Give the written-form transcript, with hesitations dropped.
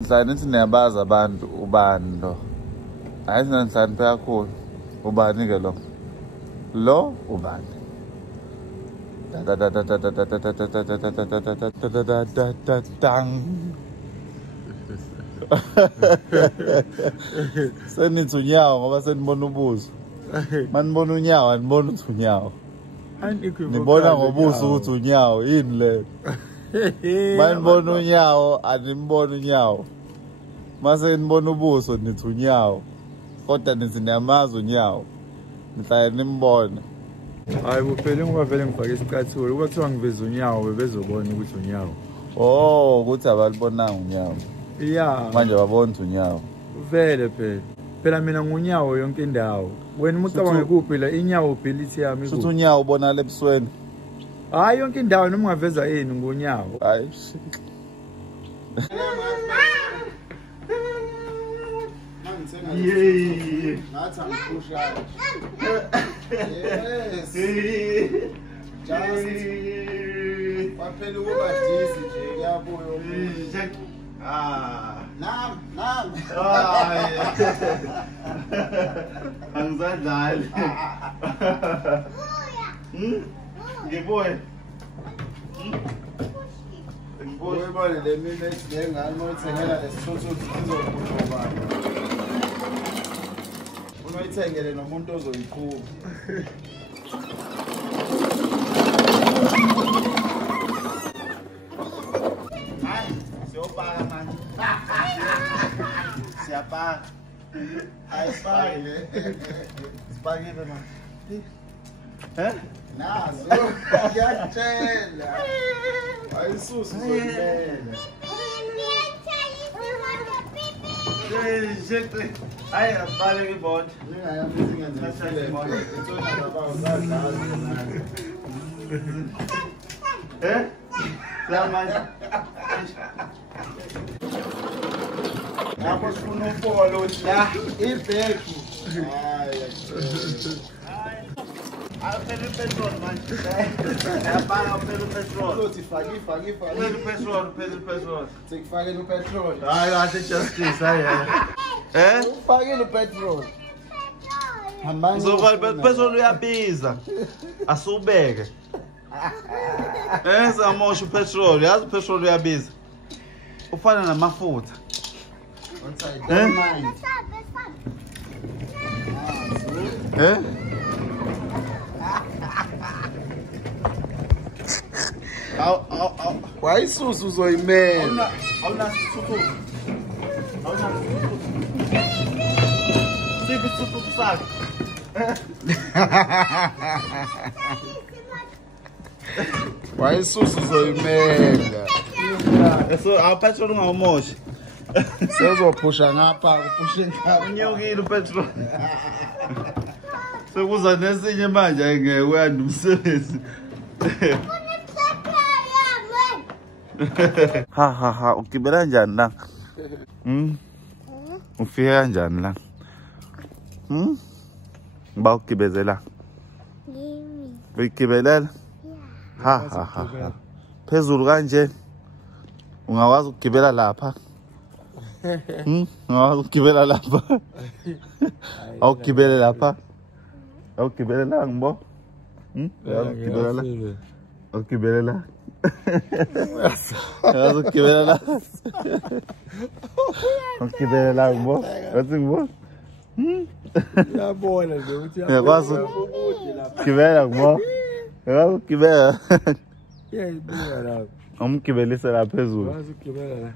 Nithi niyabaza abantu ubani lo? Hayi sinanihlani kakhulu. Ubani ke lo? Lo ubani? Senithi unyawo ngoba senibona ubuso. Manibona unyawo anibona ukuthi unyawo. Nibona ngobuso ukuthi unyawo yini le? Manibona unyawo animbona unyawo. Mase nibona ubuso nithi unyawo. Kodwa nithi niyamazi unyawo. Nihlala nimbona. Hayi kuphela ngoba vele ngifake isicathulo. Kuthiwa ngiveza unyawo bebezobona ukuthi unyawo. Oh, ukuthi abalibonanga unyawo. Yeah. Manje babona unyawo. Vele phela. Phela mina ngunyawo yonke indawo. Wena umucabanga kuphi la inyawo ability yami kuphi? Futhi unyawo ubona lebusweni. Hayi yonke indawo noma ungaveza yini ngunyawo. Hayi. Yeah. Ngathi angiphusha. Yes. Just baphela ukuba disi nje kuyabuya umuntu. Nam. Angizadlali. Ngiboye. Ngibona le minute lengane moyithengela lesithuthu sizokhuluma. Unoyithengele nomuntu ozoyiqhuba. Hayi, siyopaka manje. Siyapaka. Ayisipakile. Sipakile manje. Nazo, ngiyakutshela. Ayisusi zoyimela. Hayi asibale kibona. Ningayami izingenze ngisele. Itsona baba uzadlala. Lamanje. Lapho sifuna ufolo la ibheki. Hayi. Phela upetrol manje. Yabanga phela upetrol. Uthi faki. Phela upetrol. Sikufakela upetrol. Hayi kahle justice hayi. Ufakela upetrol. Hambani. Uzovala upetrol uyabiza. Asubeke. Samosha upetrol. Yazi upetrol uyabiza. Ufana namafutha. Don't mind. Why isusu uzoyimela? Awuna sithuthu. Sibi sithuthu sakhe. Why isusu uzoyimela? So apetrol ungawumoshi. Sezophusha ngapha kuphushe ngapha. Unyokile upetrol. Sekuza nesinye manje ayingeke uyanda umsebenzi. Ha, ugibela kanjani la? Ufike kanjani la? Ngiba ukugibezela. Uyigibelela? Ha. Phezulu kanje. Ungakwazi ukugibela lapha? Ungakwazi ukugibela lapha? Awugibele lapha? Awugibele la ngibo? Awugibele la? Awugibele la? Awugibele la? Awugibele la ngibo? Wathi ngibo? Uyabona nje ukuthi Uyakwazi ukugibela ngibo? Uyakwazi ukugibela? iyayibuya lapho. Umgibelise la phezulu. Wazi ukugibela la.